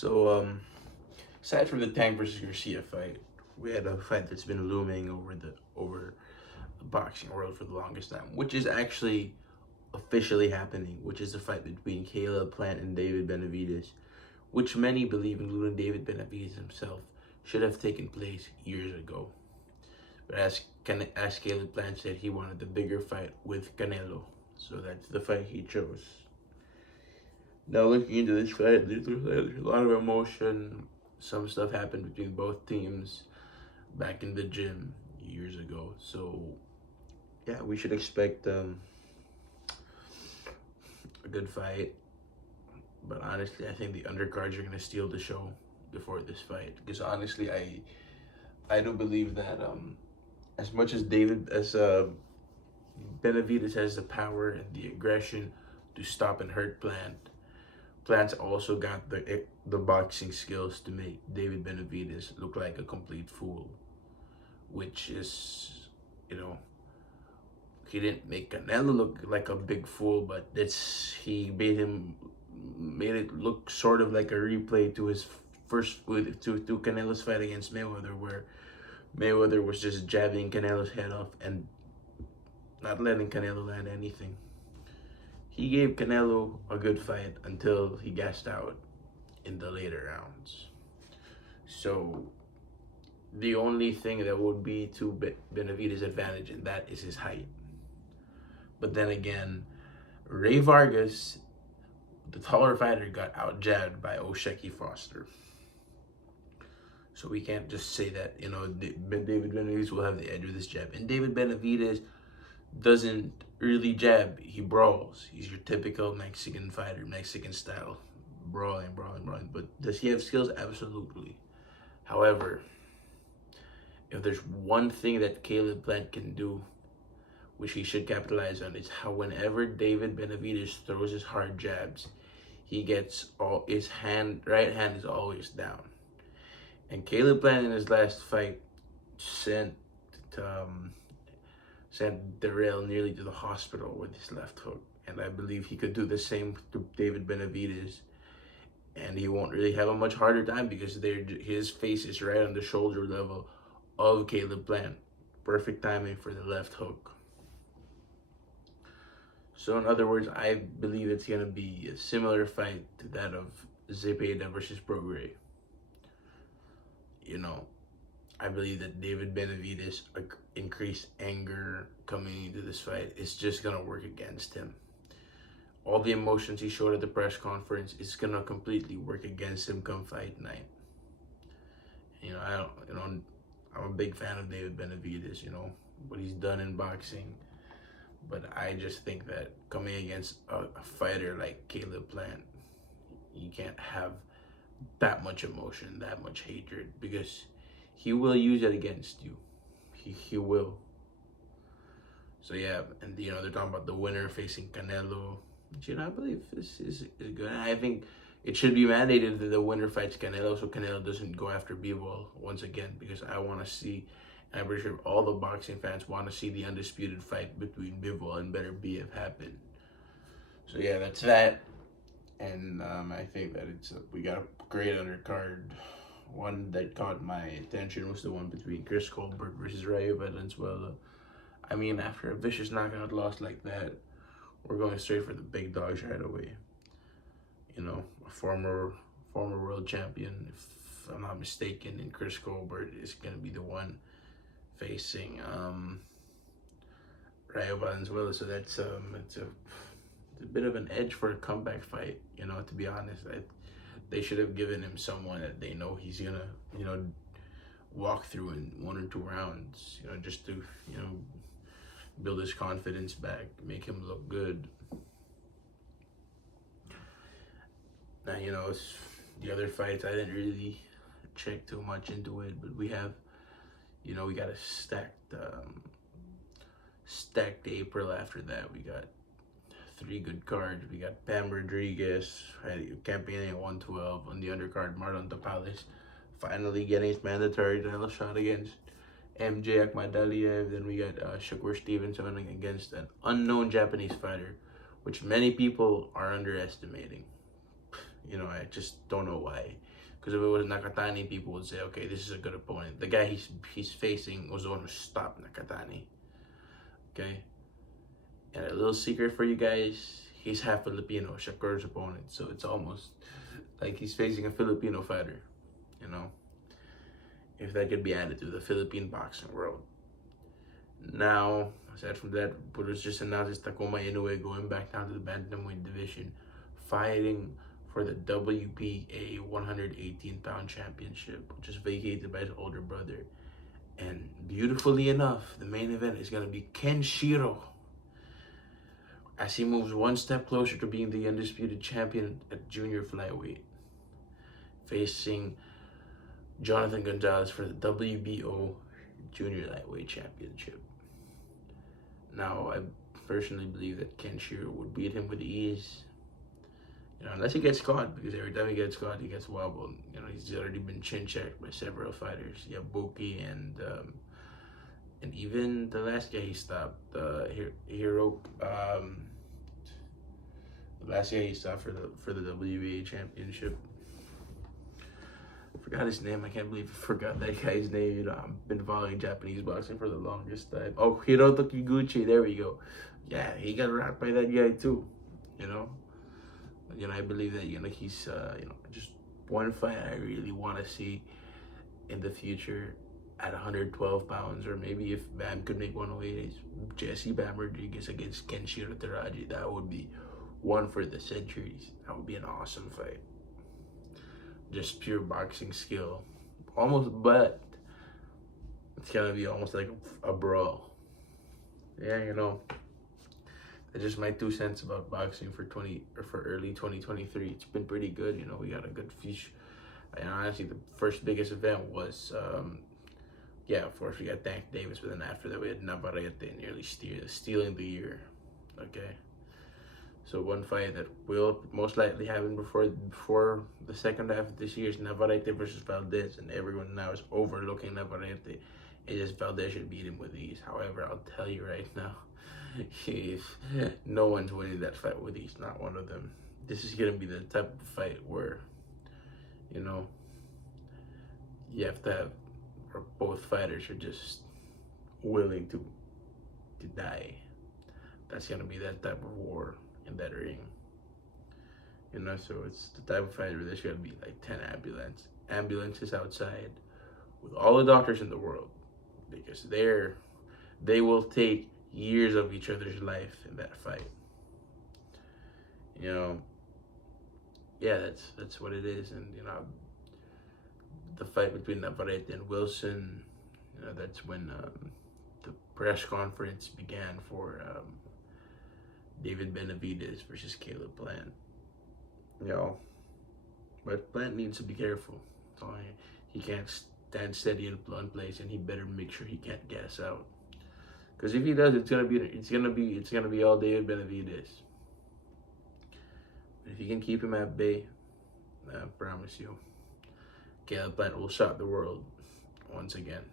So, aside from the Tank versus Garcia fight, we had a fight that's been looming over the boxing world for the longest time, which is actually officially happening, which is the fight between Caleb Plant and David Benavidez, which many believe, including David Benavidez himself, should have taken place years ago. But as Caleb Plant said, he wanted the bigger fight with Canelo, so that's the fight he chose. Now looking into this fight, there's a lot of emotion. Some stuff happened between both teams back in the gym years ago. So yeah, we should expect a good fight. But honestly, I think the undercards are gonna steal the show before this fight. Because honestly, I do believe that as much as Benavidez has the power and the aggression to stop and hurt Plant's also got the boxing skills to make David Benavidez look like a complete fool, which is, you know, he didn't make Canelo look like a big fool, but he made it look sort of like a replay to his to Canelo's fight against Mayweather, where Mayweather was just jabbing Canelo's head off and not letting Canelo land anything. He gave Canelo a good fight until he gassed out in the later rounds. So the only thing that would be to Benavidez' advantage in that is his height. But then again, Ray Vargas, the taller fighter, got out jabbed by O'Shaquie Foster. So we can't just say that, David Benavidez will have the edge with this jab. And David Benavidez doesn't really jab, he brawls. He's your typical Mexican fighter, Mexican style. Brawling. But does he have skills? Absolutely. However, if there's one thing that Caleb Plant can do, which he should capitalize on, is how whenever David Benavidez throws his hard jabs, he gets his right hand is always down. And Caleb Plant in his last fight sent Darrell nearly to the hospital with his left hook. And I believe he could do the same to David Benavidez. And he won't really have a much harder time because his face is right on the shoulder level of Caleb Plant. Perfect timing for the left hook. So in other words, I believe it's going to be a similar fight to that of Zepeda versus Prograis. I believe that David Benavidez' increased anger coming into this fight is just going to work against him. All the emotions he showed at the press conference is going to completely work against him come fight night. I'm a big fan of David Benavidez, what he's done in boxing. But I just think that coming against a fighter like Caleb Plant, you can't have that much emotion, that much hatred, because he will use it against you. He will. So yeah, and they're talking about the winner facing Canelo. I believe this is good. And I think it should be mandated that the winner fights Canelo, so Canelo doesn't go after Bivol once again, because I want to see, and I'm pretty sure all the boxing fans want to see the undisputed fight between Bivol and Better BF happen. So yeah, that's that. And I think that we got a great undercard. One that caught my attention was the one between Chris Colbert versus Rayo Valenzuela. I mean, after a vicious knockout loss like that, we're going straight for the big dogs right away. A former world champion, if I'm not mistaken, and Chris Colbert is going to be the one facing Rayo Valenzuela. So that's it's a bit of an edge for a comeback fight. To be honest, they should have given him someone that they know he's gonna walk through in 1 or 2 rounds. Just to build his confidence back, make him look good. Now, the other fights, I didn't really check too much into it, but we have, we got a stacked April after that. We got 3 good cards. We got Pam Rodriguez campaigning at 112 on the undercard. Marlon Tapales finally getting his mandatory title shot against MJ Akhmadaliev. Then we got Shakur Stevenson against an unknown Japanese fighter, which many people are underestimating. I just don't know why. Because if it was Nakatani, people would say, okay, this is a good opponent. The guy he's facing was the one who stopped Nakatani. Okay? And a little secret for you guys, he's half Filipino, Shakur's opponent. So it's almost like he's facing a Filipino fighter, you know? If that could be added to the Philippine boxing world. Now, aside from that, what was just announced is Takuma Inoue going back down to the bantamweight division, fighting for the WBA 118-pound championship, which is vacated by his older brother. And beautifully enough, the main event is going to be Kenshiro, as he moves one step closer to being the undisputed champion at junior flyweight, facing Jonathan Gonzalez for the WBO junior lightweight championship. Now, I personally believe that Kenshiro would beat him with ease. Unless he gets caught, because every time he gets caught, he gets wobbled. He's already been chin checked by several fighters. Buki and even the last guy he stopped, Hero. The last guy he stopped for the WBA championship. I forgot his name. I can't believe I forgot that guy's name. I've been following Japanese boxing for the longest time. Oh, Hiroto Kiguchi. There we go. Yeah, he got rocked by that guy too. I believe that he's just one fight I really want to see in the future at 112 pounds, or maybe if Bam could make 108, is Jesse Bam Rodriguez against Kenshiro Teraji. That would be one for the centuries. That would be an awesome fight. Just pure boxing skill, but it's gonna be almost like a brawl. Yeah, that's just my 2 cents about boxing for early 2023. It's been pretty good. We got a good fish. And honestly, the first biggest event was, of course, we got Tank Davis, but then after that, we had Navarrete nearly stealing the year. Okay. So one fight that will most likely happen before the second half of this year is Navarrete versus Valdez, and everyone now is overlooking Navarrete. It just Valdez should beat him with ease. However, I'll tell you right now, if no one's winning that fight with ease, not one of them. This is gonna be the type of fight where, you have to have, or both fighters are just willing to die. That's gonna be that type of war in that ring. So it's the type of fight where there's gonna be like 10 ambulances outside with all the doctors in the world, because they will take years of each other's life in that fight. That's what it is. And the fight between Navarrete and Wilson, that's when the press conference began for David Benavidez versus Caleb Plant. But Plant needs to be careful. He can't stand steady in one place, and he better make sure he can't gas out. Because if he does, it's gonna be all David Benavidez. But if you can keep him at bay, I promise you, Caleb Plant will shock the world once again.